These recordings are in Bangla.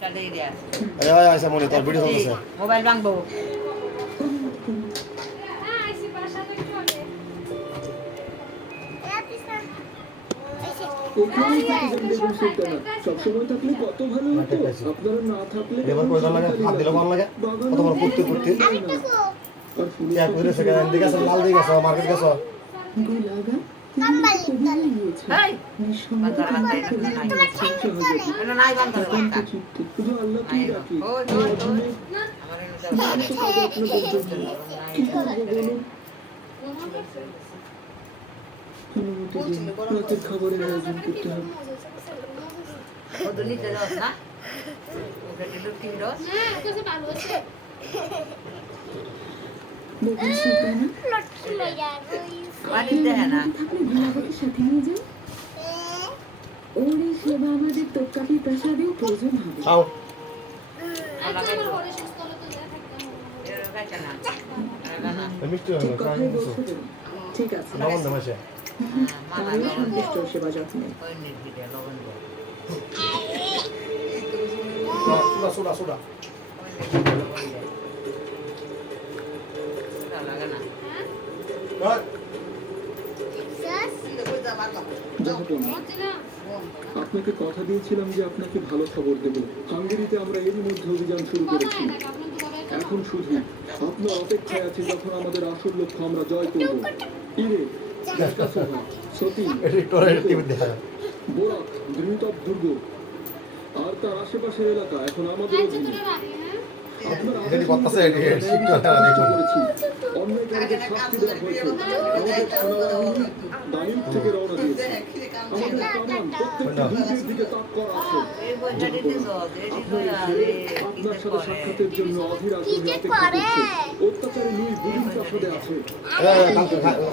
আচ্ছা মনে তোর ভিডিও চলতেছে মোবাইল ভাঙবো সবসময় থাকলে কত ভালো হতো আপনারা না থাকলে এবার করে দাও লাগে হাত দিলে ভালো লাগে কত বড় করতে করতে क्या করে সে গান দিকে সব লাল দিকে সব মার্কেট গেছো এই বান্দর বান্দাই না নাই বান্দর বান্দা শুধু আল্লাহকেই রাখি ওই আমার রাতের খাবারের আয়োজন করতে হবে ও দুনিতে রস না ওকে দিলো তিন রস হ্যাঁ ওকে ভালো আছে বাড়ি দেয় না সাথে নিয়ে যাও ওর এই সেবা আমাদের তোকাপি প্রসাদেও প্রয়োজন হবে খাও আচ্ছা আমার ঘরে সুস্থ হলে তো যা থাকতাম এর কাছে না মিষ্টি হলো ঠিক কথাই বলছো তুমি। ঠিক আছে লবণ দাও মাসে মানা আমি সন্তুষ্ট সেবা যত্নে ওই নির্বিতে লবণ দাও সুডা সুডা সুডা লাগে না আপনাকে কথা দিয়েছিলাম যে আপনাকে ভালো খবর দেব হাঙ্গেরিতে আমরা এরই মধ্যে অভিযান শুরু করেছি এখন শুধু আপনার অপেক্ষায় আছে যখন আমাদের আসল লক্ষ্য আমরা জয় করব ইরে কাকাসোহা সতী এটি টরের টিভি দেখা বোরাক দৃঢ়তপ দুর্গ আর তার আশেপাশের এলাকা এখন আমাদের অধীনে আপনারা এটি করতেছে এটি শিক্ষা তারা দেখুন অন্যায়কারীদের শাস্তি দেওয়া হয়েছে আমাদের সেনাবাহিনী দানিব থেকে রওনা দিয়েছে আমাদের কামান প্রত্যেকটি দুর্গের দিকে তাক করা আছে এই বইটা দিতে সব এটি তো আপনার সাথে সাক্ষাতের জন্য অধীর আগ্রহে অপেক্ষা করছে অত্যাচারী নুই বুড়ির প্রাসাদে আছে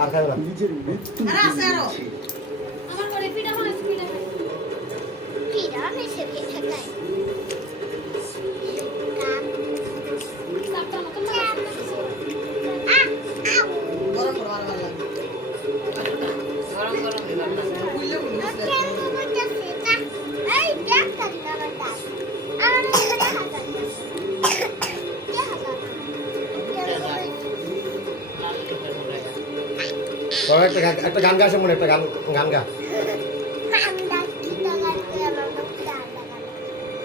আর খাবে না নিজের মৃত্যু দিয়েছে আমার ঘরে পিঠা বানাইছি পিঠা বানাইছে পিঠা খাই সাতটা মতো গরম গরম দিলাম না তোর একটা গান গা আসে মনে একটা গান গান গা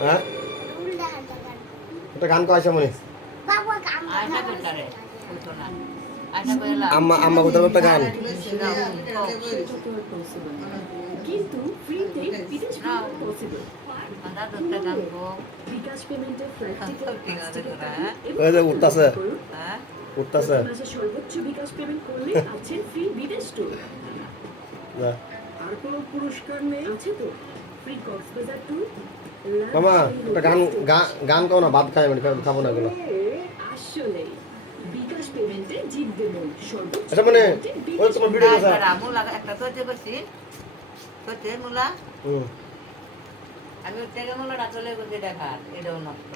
হ্যাঁ একটা গান কো আসে মনে আয়না কোটারে কইতো না আয়না কইলা আম্মা আম্মা কোথাও একটা গান কিন্তু ফ্রিতে বিদেশ পসিবল আদা দত্তা গান গো বিকাশ পেমেন্টের ফ্লাইট টিকেট ওই যে উঠতাছে হ্যাঁ উঠতাছে মাসে সর্বোচ্চ বিকাশ পেমেন্ট করলে আছেন ফ্রি বিদেশ ট্যুর আর কোনো পুরস্কার নেই আছে তো ফ্রি কক্সবাজার ট্যুর মামা একটা গান গান কও না ভাত খাই মানে খাবো না এগুলো আসলে বিকাশ পেমেন্টে জিতবে মন সর্বোচ্চ আচ্ছা মানে ওই তোমার ভিডিও আছে মুলা একটা তোতে বসি তোতে মুলা আমি থেকে মুলাটা চলে গেছে দেখার এটাও নষ্ট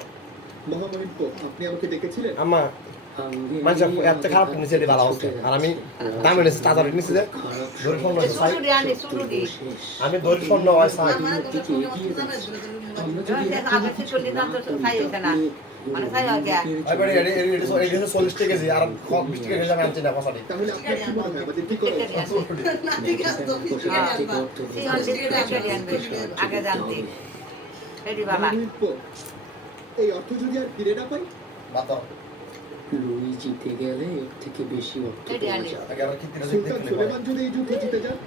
মহামহিম আপনি আমাকে ডেকেছিলেন আম্মা মানে এত খারাপ নিচে ভালো হচ্ছে আর আমি দামে নিচে তাজা নিচে যে দড়ি ফোন নয় সাই সুরুডি আনি সুরুডি আমি দড়ি ফোন নয় সাই আগে থেকে চলে দাম তো খাই হইছে না মানে খাই হয় গিয়া এবারে এডি 40 টাকা কেজি আর 20 টাকা কেজি আমি আনছি না পছাড়ি তাহলে আপনার কি মনে হয় আমাদের কি করা উচিত? আগে জানতি এটি বাবা মহামহিম এই অর্থ যদি আর ফিরে না পাই বাতো লুই জিতে গেলে এর থেকে বেশি অর্থ এটি পাওয়া আনি যাবে। আগে আর কি তিন সুলতান সুলেমান যদি এই যুদ্ধে জিতে যান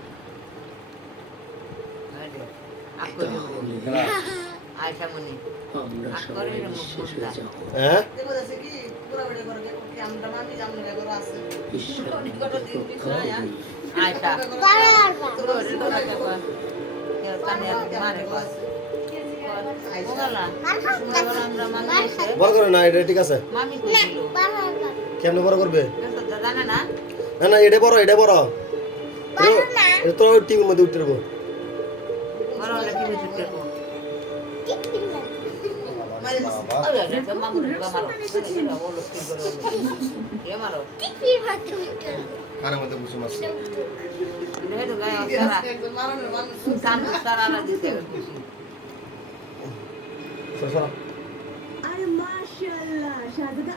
তাহলে আয়সা মনি আমরা আকবরের সবাই মুখ শেষ বুঝলা। হয়ে যাব হ্যাঁ ঈশ্বর আমাদের রক্ষা করুন। আয়সা বড় করে না এটা ঠিক আছে মামি কইছিল কেমনে বড় করবে জানে না না না এটা বড় এটা তো টিভির মধ্যে উঠতে দেবো বড় হলে কি হইছে দেখো কানের মধ্যে বসে মাছ সারা সরা আরে মাশাআল্লাহ শাহজাদা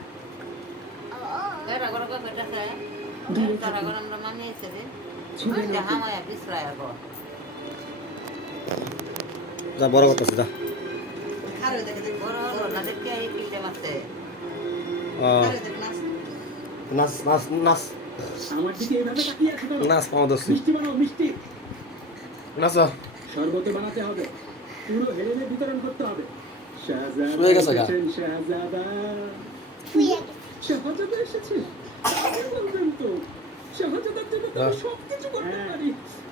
এরা ঘরে কই পেটাছে তারা ঘরে আমরা মানিয়েছে রে হামায়া বিছরায় গো যা বড় কথা যা বড় হলো না দেখতে এই পিঠে মারছে নাচ নাচ নাচ আমার দিকে এইভাবে তাকিয়ে আছে কেন? নাচ পাওয়া দোষী মিষ্টি বানাও মিষ্টি নাচ শরবত বানাতে হবে পুরো হেলেনে বিতরণ করতে হবে শাহজাদা শুয়ে গেছে গা। এসেছেন, শাহজাদা শুয়ে গেছে। শাহজাদা এসেছে কি বলবেন তো শাহজাদার জন্য তো আমি সবকিছু করতে পারি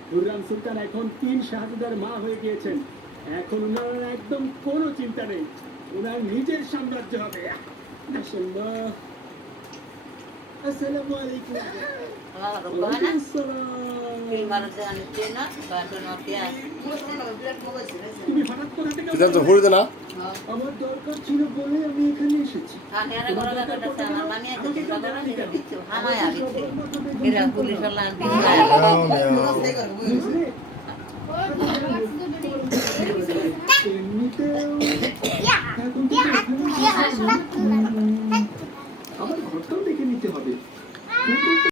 দুররাম সুলতান এখন 3 শাহজাদার মা হয়ে গিয়েছেন এখন ওনার একদম কোনো চিন্তা নেই ওনার নিজের সাম্রাজ্য হবে মাশাআল্লাহ আসসালামু আলাইকুম আমার রকম না ওয়ালাইকুম আসসালাম কি মারতে আনতে না কাটো নটিয়া তুমি হঠাৎ করে থেকে এটা তো ফুড়ি দে না আমার দরকার ছিল বলে আমি এখানে এসেছি কানে আরে ঘরে পেটাছে আমার মানিয়েছে তোরা ঘরে নিয়ে দিচ্ছ হামায়া বিছে এরা পুলিশ হলা বিছরায় বুঝলে? এমনিতেও এখন তো এখানে আমার ঘরটাও দেখে নিতে হবে কিন্তু